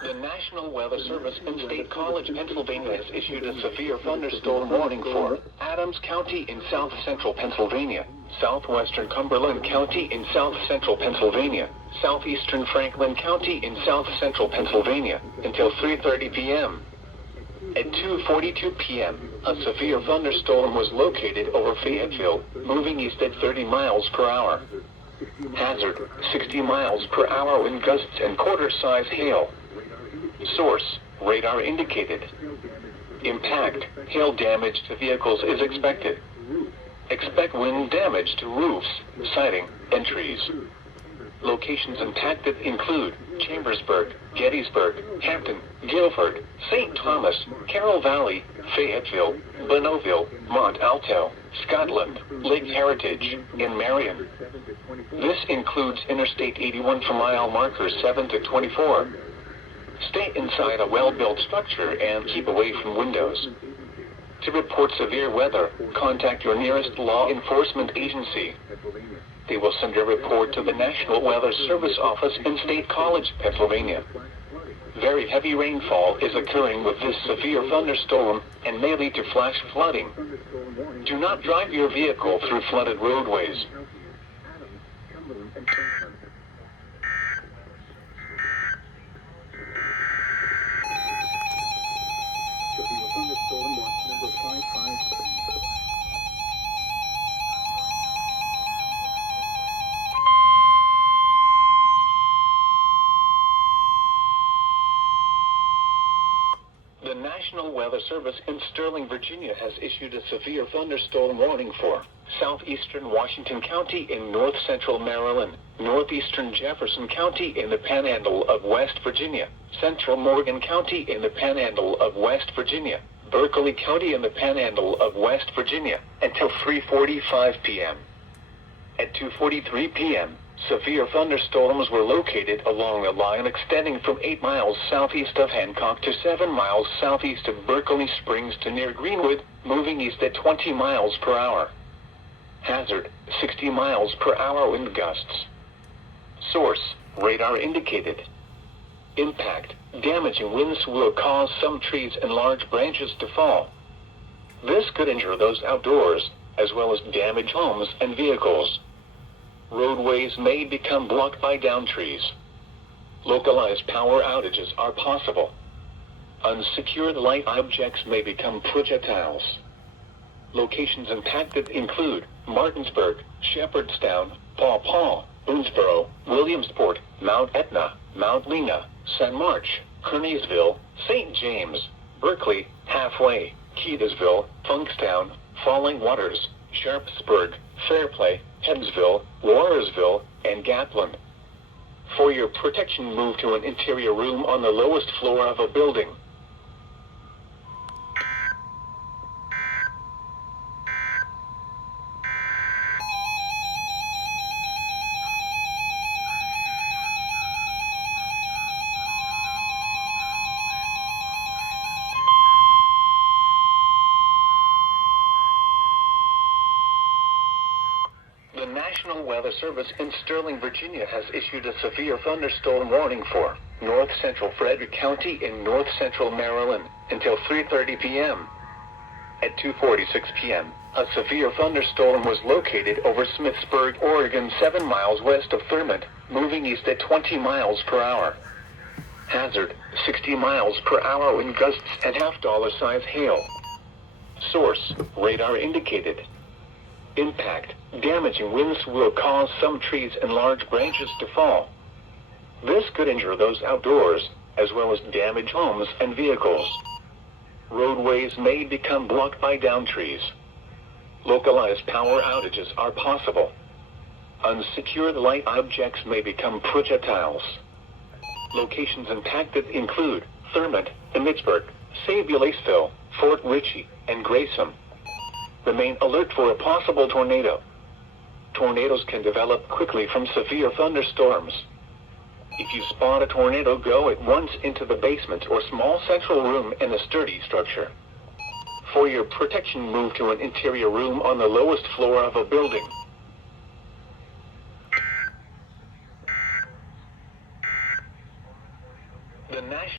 The National Weather Service in State College, Pennsylvania has issued a severe thunderstorm warning for Adams County in south-central Pennsylvania, southwestern Cumberland County in south-central Pennsylvania, southeastern Franklin County in south-central Pennsylvania, until 3:30 p.m. At 2:42 p.m., a severe thunderstorm was located over Fayetteville, moving east at 30 miles per hour. Hazard, 60 miles per hour wind gusts and quarter-size hail. Source, radar indicated. Impact, hail damage to vehicles is expected. Expect wind damage to roofs, siding, and trees. Locations impacted include Chambersburg, Gettysburg, Hampton, Guilford, St. Thomas, Carroll Valley, Fayetteville, Bonneville, Mont Alto, Scotland, Lake Heritage, and Marion. This includes Interstate 81 for mile markers 7 to 24. Stay inside a well-built structure and keep away from windows. To report severe weather, contact your nearest law enforcement agency. They will send your report to the National Weather Service office in State College, Pennsylvania. Very heavy rainfall is occurring with this severe thunderstorm and may lead to flash flooding. Do not drive your vehicle through flooded roadways. The National Weather Service in Sterling, Virginia has issued a severe thunderstorm warning for southeastern Washington County in north-central Maryland, northeastern Jefferson County in the Panhandle of West Virginia, central Morgan County in the Panhandle of West Virginia, Berkeley County in the Panhandle of West Virginia, until 3:45 p.m. At 2:43 p.m., severe thunderstorms were located along a line extending from 8 miles southeast of Hancock to 7 miles southeast of Berkeley Springs to near Greenwood, moving east at 20 miles per hour. Hazard, 60 miles per hour wind gusts. Source, radar indicated. Impact, damaging winds will cause some trees and large branches to fall. This could injure those outdoors, as well as damage homes and vehicles. Roadways may become blocked by downed trees. Localized power outages are possible. Unsecured light objects may become projectiles. Locations impacted include Martinsburg, Shepherdstown, Paw Paw, Boonesboro, Williamsport, Mount Etna, Mount Lena, San March, Kearneysville, St. James, Berkeley, Halfway, Keedasville, Funkstown, Falling Waters, Sharpsburg, Fairplay, Hemsville, Warrersville, and Gatland. For your protection, move to an interior room on the lowest floor of a building. The National Weather Service in Sterling, Virginia has issued a severe thunderstorm warning for north-central Frederick County in north-central Maryland until 3:30 p.m. At 2:46 p.m., a severe thunderstorm was located over Smithsburg, Oregon, 7 miles west of Thurmont, moving east at 20 miles per hour. Hazard, 60 miles per hour wind gusts and half-dollar-size hail. Source, radar indicated. Impact, damaging winds will cause some trees and large branches to fall. This could injure those outdoors, as well as damage homes and vehicles. Roadways may become blocked by downed trees. Localized power outages are possible. Unsecured light objects may become projectiles. Locations impacted include Thurmont, Pittsburgh, Sabulaceville, Fort Ritchie, and Grayson. Remain alert for a possible tornado. Tornadoes can develop quickly from severe thunderstorms. If you spot a tornado, go at once into the basement or small central room in a sturdy structure. For your protection, move to an interior room on the lowest floor of a building. The The national